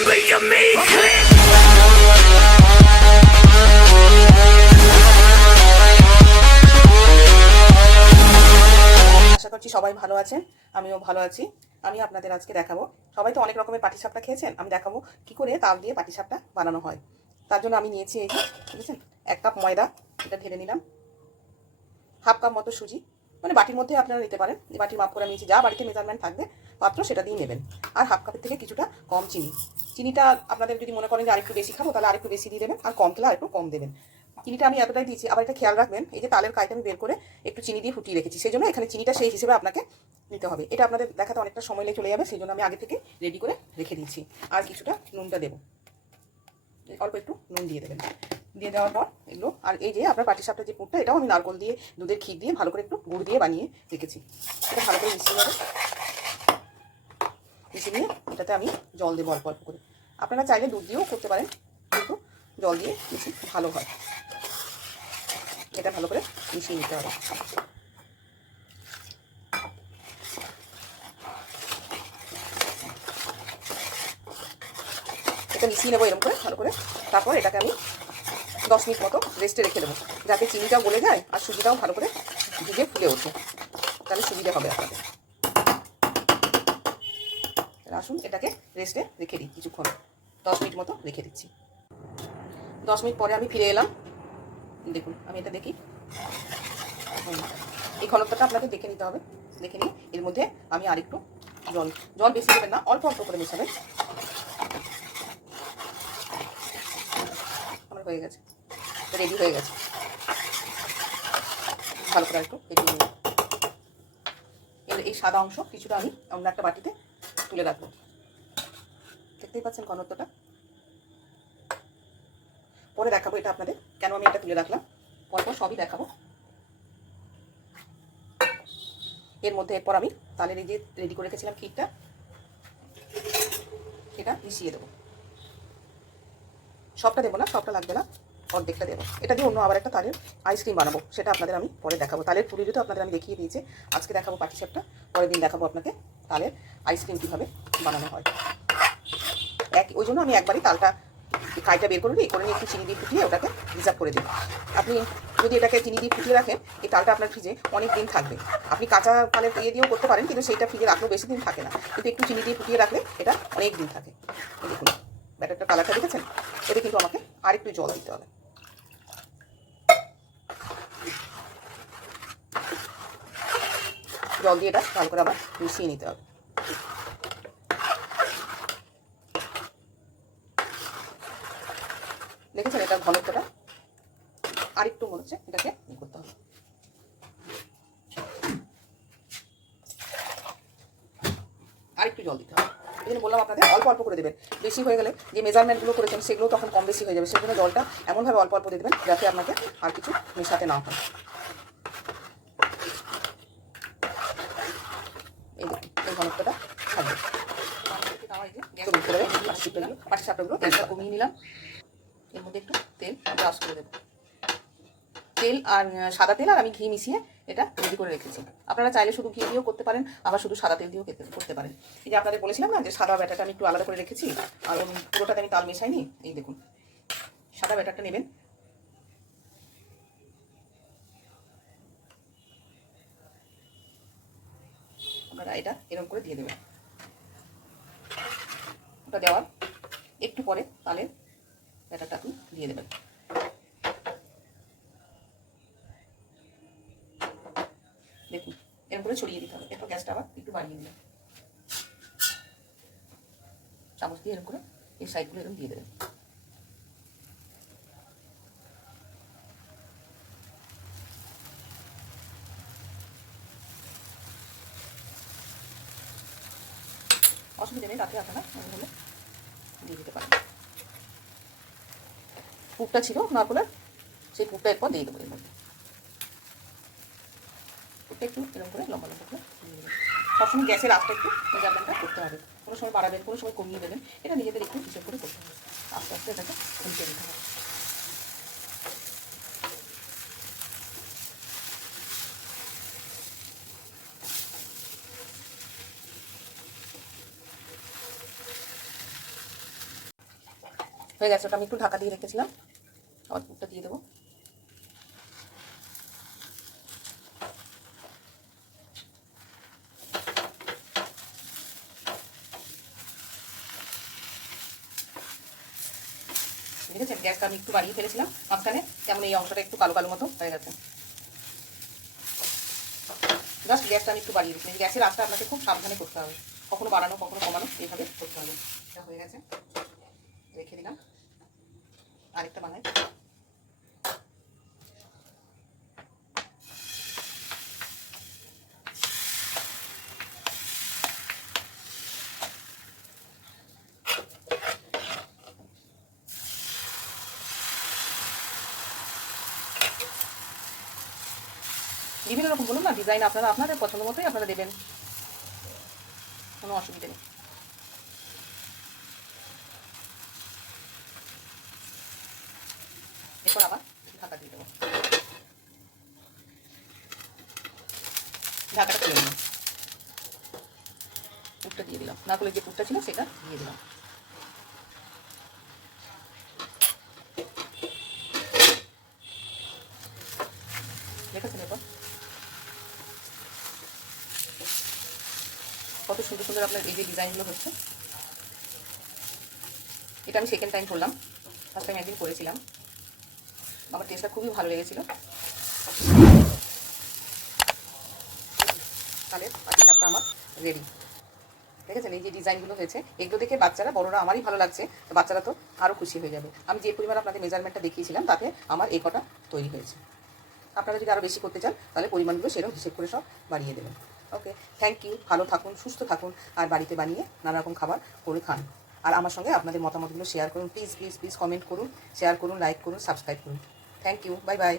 আশা করছি সবাই ভালো আছেন, আমিও ভালো আছি। আমি আপনাদের আজকে দেখাবো, সবাই তো অনেক রকমের পাটিসাপটা খেয়েছেন, আমি দেখাবো কি করে তাল দিয়ে পাটিসাপটা বানানো হয়। তার জন্য আমি নিয়েছি এই যে বুঝেছেন 1 কাপ ময়দা, এটা ঢেলে নিলাম। 1/2 কাপ মতো সুজি, মানে বাটির মধ্যে আপনারা নিতে পারেন, যে বাটির মাপ করে নিয়েছি, যা বাড়িতে মেজারমেন্ট থাকবে পাত্র সেটা দিয়ে নেবেন। আর 1/2 কাপের থেকে কিছুটা কম চিনি। চিনিটা আপনাদের যদি মনে করেন যে আরেকটু বেশি খাবো তাহলে আরেকটু বেশি দিয়ে দেবেন, আর কম খেলে আরেকটু কম দেবেন। চিনিটা আমি এতটাই দিয়েছি। আবার এটা খেয়াল রাখবেন, এই যে তালের কাইটা আমি বের করে একটু চিনি দিয়ে ফুটিয়ে রেখেছি, সেই জন্য এখানে চিনিটা সেই হিসেবে আপনাকে নিতে হবে। এটা আপনাদের দেখাতে অনেকটা সময় লেগে চলে যাবে, সেই জন্য আমি আগে থেকে রেডি করে রেখে দিচ্ছি। আর কিছুটা নুনটা দেবো, অল্প একটু নুন দিয়ে দেবেন। দিয়ে দেওয়ার পর এগুলো, আর এই যে আপনার পাটিসাপটার যে পুরটা, এটাও আমি নারকোল দিয়ে দুধের ক্ষীর দিয়ে ভালো করে একটু গুড় দিয়ে বানিয়ে রেখেছি। এটা ভালো করে মিশিয়ে নেবে। মিশিয়ে নিয়ে এটাতে আমি জল দেবো অল্প অল্প করে। আপনারা চাইলে দুধ দিয়েও করতে পারেন, কিন্তু জল দিয়ে বেশি ভালো হয়। এটা ভালো করে মিশিয়ে নিতে হবে। এটা মিশিয়ে নেবো এরকম করে ভালো করে। তারপর এটাকে আমি 10 মিনিট মতো রেস্টে রেখে দেবো, যাতে চিনিটাও গলে যায় আর সুজিটাও ভালো করে ভিজে ফুলে ওঠে, তাহলে সুবিধা হবে আপনাদের। আসুন এটাকে রেস্টে রেখে দিই কিছুক্ষণ, 10 মিনিট মতো রেখে দিচ্ছি। 10 মিনিট পরে আমি ফিরে এলাম। দেখুন আমি এটা দেখি, এই ঘনত্বটা আপনাকে দেখে নিতে হবে। দেখে নিয়ে এর মধ্যে আমি আরেকটু জল বেশি দেবেন না, অল্প অল্প করে মেশাবেন। আমার হয়ে গেছে, রেডি হয়ে গেছে। ভালো করে একটু এগিয়ে নিন। এই সাদা অংশ কিছুটা আমি অন্য একটা বাটিতে তুলে রাখবো। দেখতেই পাচ্ছেন ঘনত্বটা। পরে দেখাবো এটা আপনাদের কেন আমি এটা তুলে রাখলাম, পরপর সবই দেখাবো। এর মধ্যে এরপর আমি তালের এই যে রেডি করে রেখেছিলাম ক্ষীরটা, এটা মিশিয়ে দেবো। সবটা দেবো না, সবটা লাগবে না, অর্ধেকটা দেবো। এটা দিয়ে অন্য আবার একটা তালের আইসক্রিম বানাবো, সেটা আপনাদের আমি পরে দেখাবো। তালের পুরিটা তো আপনাদের আমি দেখিয়ে দিয়েছি, আজকে দেখাবো পাটিসাপটা, পরের দিন দেখাবো আপনাকে তালের আইসক্রিম কীভাবে বানানো হয়। ওই জন্য আমি একবারই তালটা কাইটা বের করে নিই, নিয়ে একটু চিনি দিয়ে ফুটিয়ে ওটাকে রিজার্ভ করে দিই। আপনি যদি এটাকে চিনি দিয়ে ফুটিয়ে রাখেন, এই তালটা আপনার ফ্রিজে অনেক দিন থাকবে। আপনি কাঁচা তালের দিয়েও করতে পারেন, কিন্তু সেইটা ফ্রিজে রাখলেও বেশি দিন থাকে না, কিন্তু একটু চিনি দিয়ে ফুটিয়ে রাখলে এটা অনেক দিন থাকে। দেখুন ব্যাটারটা কালারটা দেখেছেন, এতে কিন্তু আমাকে আরেকটু জল দিতে হবে। জল দিয়ে এটা ভালো করে আবার মিশিয়ে নিতে হবে। দেখেছেন এটার ঘনত্বটা আরেকটু মনে হচ্ছে, এটাকে করতে হবে। আরেকটু জল দিতে হবে। এই জন্য বললাম আপনাদের অল্প অল্প করে দেবেন, বেশি হয়ে গেলে যে মেজারমেন্টগুলো করেছেন সেগুলো তখন কম বেশি হয়ে যাবে, সেই জন্য জলটা এমনভাবে অল্প অল্প দিয়ে দেবেন যাতে আপনাকে আর কিছু মেশাতে না হয়। এই ঘনত্বটা থাকবে। পাটিসাপটাগুলো তেলটা কমিয়ে নিলাম, এর মধ্যে একটু তেল ব্রাশ করে দেবো। তেল আর সাদা তেল আর আমি ঘি মিশিয়ে এটা রেডি করে রেখেছি। আপনারা চাইলে শুধু ঘি দিয়েও করতে পারেন, আবার শুধু সাদা তেল দিয়েও করতে পারেন। এই যে আপনাদের বলেছিলাম না যে সাদা ব্যাটারটা আমি একটু আলাদা করে রেখেছি, আর পুরোটাতে আমি তাল মেশাইনি। এই দেখুন সাদা ব্যাটারটা নেবেন, আপনারা এটা এরকম করে দিয়ে দেবেন। ওটা দেওয়ার একটু পরে তালের ব্যাটারটা আপনি দিয়ে দেবেন। দেখুন এরকম করে ছড়িয়ে দিতে হবে। এরপর গ্যাসটা আবার একটু বাড়িয়ে দিবেন, চামচ দিয়ে এরকম করে এই সাইডগুলো এরকম দিয়ে দেবেন। অসুবিধা নেই, রাতে আপনারা হলে দিয়ে দিতে পারেন। পুরটা ছিল নারকোলের, সেই পুরটা এরপর দিয়ে দেবো। এর মধ্যে পুরটা একটু এরকম করে লম্বা লম্বা করে দিয়ে দেবেন। সবসময় গ্যাসের আঁচটা একটু মেজারমেন্টটা করতে হবে, কোনো সময় বাড়াবেন কোনো সময় কমিয়ে দেবেন, এটা নিজেদের একটু হিসেব করে করতে হবে। আস্তে আস্তে এটাকে উল্টে দিতে হবে। হয়ে গেছে, ওটা আমি একটু ঢাকা দিয়ে রেখেছিলাম। আবার পুরটা দিয়ে দেবো। দেখেছেন গ্যাসটা আমি একটু বাড়িয়ে ফেলেছিলাম মাঝখানে, কেমন এই অংশটা একটু কালো কালো মতো হয়ে গেছে। জাস্ট গ্যাসটা আমি একটু বাড়িয়ে দিচ্ছি। গ্যাসের আঁচটা আপনাকে খুব সাবধানে করতে হবে, কখনো বাড়ানো কখনো কমানো, এইভাবে করতে হবে। এটা হয়ে গেছে, রেখে দিলাম। আরেকটা বানাই। বিভিন্ন রকম বলুন না ডিজাইন, আপনারা আপনাদের পছন্দ মতোই আপনারা দেবেন, কোনো অসুবিধা নেই। এরপর আবার ঢাকা দিয়ে দেবো। ঢাকাটা খুলে নিলাম, পুরটা দিয়ে দিলাম, না করলে যে পুরটা ছিল সেটা দিয়ে দিলাম। দেখেছেন এরপর কত সুন্দর সুন্দর আপনার এই যে ডিজাইনগুলো হচ্ছে। এটা আমি সেকেন্ড টাইম করলাম, ফার্স্ট টাইম একদিন করেছিলাম, আমার টেস্টটা খুবই ভালো লেগেছিলো। তাহলে পাটিসাপটা আমার রেডি। দেখেছেন এই যে ডিজাইনগুলো হয়েছে, এগুলো দেখে বাচ্চারা, বড়রা আমারই ভালো লাগছে, বাচ্চারা তো আরও খুশি হয়ে যাবে। আমি যে পরিমাণ আপনাদের মেজারমেন্টটা দেখিয়েছিলাম তাতে আমার এই কটা তৈরি হয়েছে। আপনারা যদি আরও বেশি করতে চান তাহলে পরিমাণগুলো সেরকম হিসেব করে সব বাড়িয়ে দেবেন। ওকে, থ্যাংক ইউ। ভালো থাকুন, সুস্থ থাকুন, আর বাড়িতে বানিয়ে নানা রকম খাবার করে খান। আর আমার সঙ্গে আপনাদের মতামতগুলো শেয়ার করুন, প্লিজ প্লিজ প্লিজ কমেন্ট করুন, শেয়ার করুন, লাইক করুন, সাবস্ক্রাইব করুন। Thank you, bye by.